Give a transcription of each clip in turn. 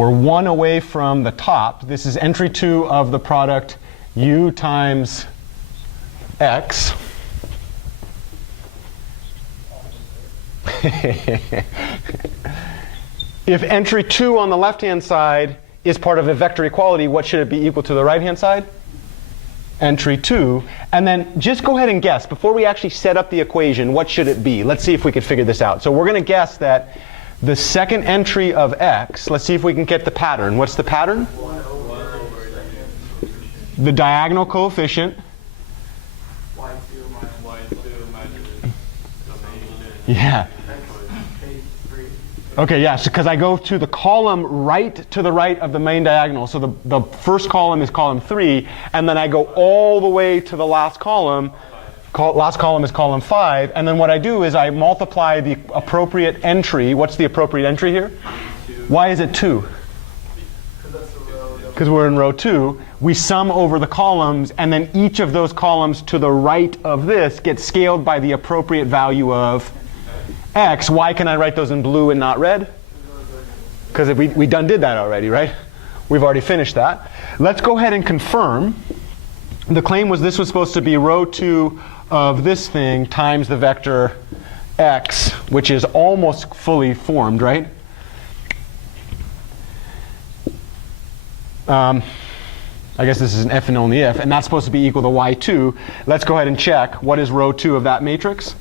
We're 1 away from the top. This is entry 2 of the product u times x. If entry 2 on the left-hand side is part of a vector equality, what should it be equal to the right-hand side? Entry 2. And then just go ahead and guess. Before we actually set up the equation, what should it be? Let's see if we can figure this out. So we're going to guess that the second entry of x, let's see if we can get the pattern. What's the pattern? 1 over the diagonal coefficient. y2 minus Yeah. k3. Okay, yes, because I go to the column right to the right of the main diagonal. So the first column is column 3, and then I go all the way to the last column. Last column is column 5, and then what I do is I multiply the appropriate entry. What's the appropriate entry here? 2. Why is it 2? Because that's the row. Because we're in row 2. We sum over the columns, and then each of those columns to the right of this gets scaled by the appropriate value of x. Why can I write those in blue and not red? Because we done did that already, right? We've already finished that. Let's go ahead and confirm. The claim was this was supposed to be row 2 of this thing times the vector x, which is almost fully formed, right? I guess this is an if and only if, and that's supposed to be equal to y2. Let's go ahead and check. What is row 2 of that matrix?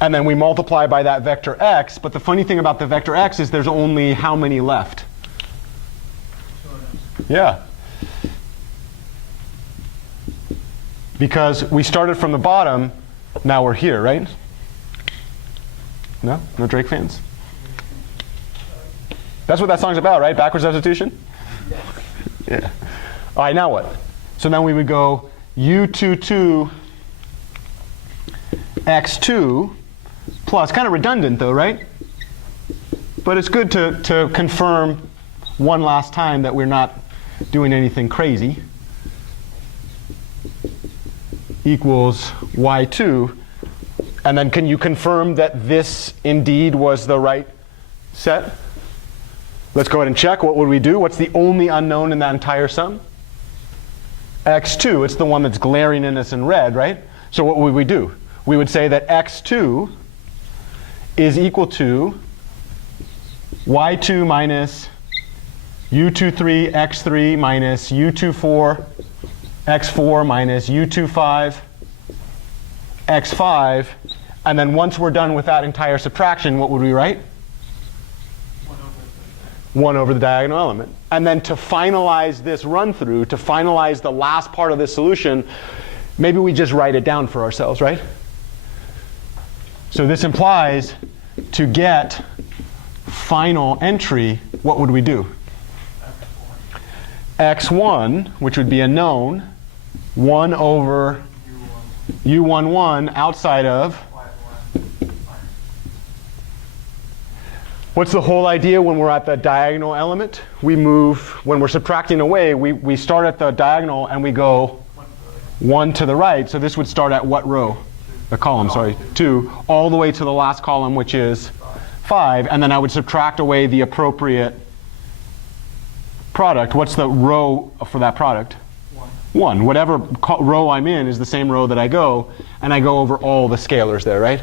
And then we multiply by that vector x, but the funny thing about the vector x is there's only how many left? Yeah. Because we started from the bottom, now we're here, right? No? No Drake fans? That's what that song's about, right? Backward substitution? Yeah. All right, now what? So then we would go u22 x2 plus, kind of redundant though, right? But it's good to confirm one last time that we're not doing anything crazy, equals y2. And then can you confirm that this indeed was the right set? Let's go ahead and check. What would we do? What's the only unknown in that entire sum? x2. It's the one that's glaring in us in red, right? So what would we do? We would say that x2 is equal to y2 minus u23 x3 minus u24 x4 minus u25 x5. And then once we're done with that entire subtraction, what would we write? 1 over the diagonal element. And then to finalize this run through, to finalize the last part of this solution, maybe we just write it down for ourselves, right? So this implies to get final entry, what would we do? x1, which would be a known, 1 over u11 outside of. What's the whole idea when we're at the diagonal element? We move, when we're subtracting away, we start at the diagonal and we go 1 to the right. So this would start at what row? The column, sorry, 2, all the way to the last column, which is 5. And then I would subtract away the appropriate product. What's the row for that product? 1. Whatever row I'm in is the same row that I go, and I go over all the scalars there, right?